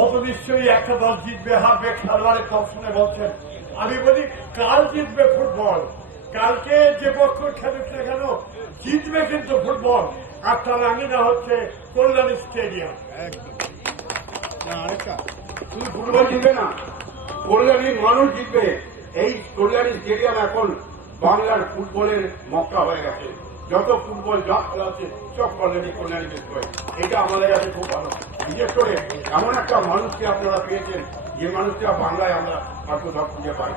ও তো নিশ্চয়ই একটা দল জিতবে হারবে খেলোয়াড়ের দল শুনে বলছেন। আমি বলি কাল জিতবে ফুটবল, কালকে যে পক্ষ খেলুক না কেন জিতবে কিন্তু ফুটবল। আর তার আঙিনা হচ্ছে কল্যাণী স্টেডিয়াম। শুধু ফুটবল জিতবে না, কল্যাণীর মানুষ জিতবে। এই কল্যাণী স্টেডিয়াম এখন বাংলার ফুটবলের মক্কা হয়ে গেছে। যত ফুটবল যা খেলা আছে সব কল্যাণী জিতবে। এটা আমাদের কাছে খুব ভালো। বিশেষ করে এমন একটা মানুষকে আপনারা পেয়েছেন যে মানুষটা বাংলায় আমরা আর কোথাও খুঁজে পাই।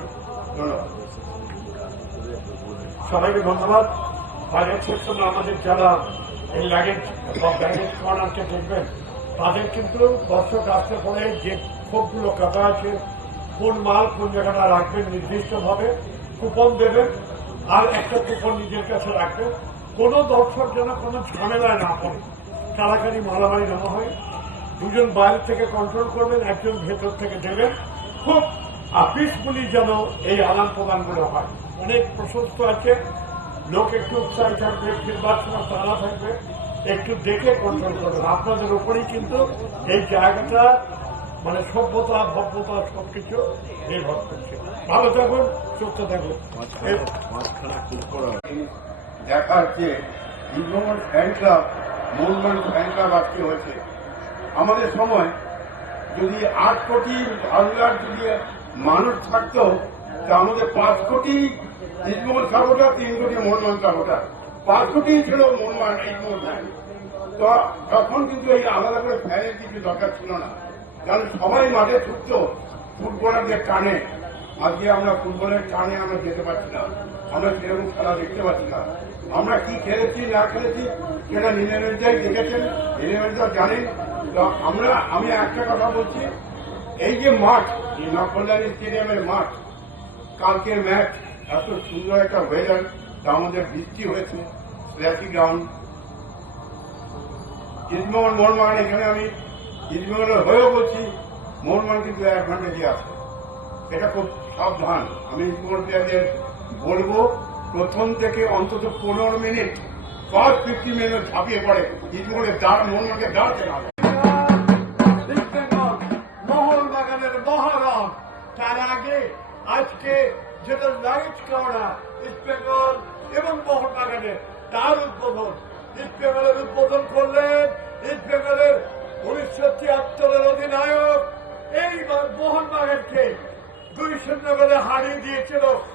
ধন্যবাদ সবাইকে, ধন্যবাদ। বাজেট সেকশনে আমাদের যারা এই লাগেজ কর্নারকে দেখবেন তাদের কিন্তু দর্শক আসতে পরে যে ক্ষোভগুলো কাটা আছে, কোন মাল কোন জায়গাটা রাখবেন নির্দিষ্টভাবে কুপন দেবেন, আর একটা কুপন নিজের কাছে রাখবেন। কোনো দর্শক যেন কোনো ঝামেলায় না পড়ে, কারাকারি মারামারি না হয়। দুজন বাইরে থেকে কন্ট্রোল করবেন, একজন ভেতর থেকে দেবেন। খুব পিসফুলি যেন এই আদান প্রদানগুলো হয়। অনেক প্রশস্ত আছে, লোক একটু উৎসাহ থাকবে, ফিরবার সময় তারা থাকবে, একটু দেখে কন্ট্রোল করবেন। আপনাদের উপরেই কিন্তু এই জায়গাটা মানে সভ্যতা ভব্যতা সবকিছু নির্ভর করছে। ভালো থাকুন, সুস্থ থাকুন। দেখা যাচ্ছে involvement fan club, movement fan club আজকে হয়েছে। আমাদের সময় যদি 8 কোটি বাংলার যদি মানুষ থাকতো তা আমাদের 5 কোটি ইজমল সাপোর্টার, 3 কোটি মোহনবাগান সাপোর্টার, 5 কোটি ছিল মোহনবাগান ইজমল ফ্যান। তো তখন কিন্তু এই আলাদা করে ফ্যানের কিছু দরকার ছিল না, কারণ সবাই মাঠে ছুটতো ফুটবলারদের টানে। আজকে আমরা ফুটবলের টানে আমরা যেতে পারছি না, আমরা সেরকম খেলা দেখতে পাচ্ছি না। আমরা কি খেলেছি না খেলেছি সেটা নিলেমেন্টাই দেখেছেন, নিলেমেন্টা জানেন। তো আমি একটা কথা বলছি, এই যে মাঠ, কল্যাণী স্টেডিয়ামের মাঠ, কালকের ম্যাচ এত সুন্দর একটা ওয়েদার, তা আমাদের বৃষ্টি হয়েছে, স্ল্যাশি গ্রাউন্ড। ইস্টবেঙ্গল মোহনবাগান, এখানে আমি ইস্টবেঙ্গলের হয়েও বলছি, মোহনবাগান কিন্তু অ্যাডভান্টেজে আছে। এটা খুব সাবধান। আমি ইস্টবেঙ্গল প্লেয়ারদের বলবো প্রথম থেকে অন্তত 15 মিনিট, ফার্স্ট 50 মিনিট ঝাঁপিয়ে পড়ে ইস্টবেঙ্গলের দাঁড়, মোহনবাগানকে দাঁড়াতে হবে। মোহনবাগানের মহারণ, তার আগে আজকে যেটা লাইট করা ইস্টবেঙ্গল এবং মোহনবাগানের, তার উদ্বোধন ইস্টবেঙ্গলের উদ্বোধন করলেন ইস্টবেঙ্গলের 1973-এর অধিনায়ক। এই মোহনবাগানকে 2-0 গোলে হারিয়ে দিয়েছিল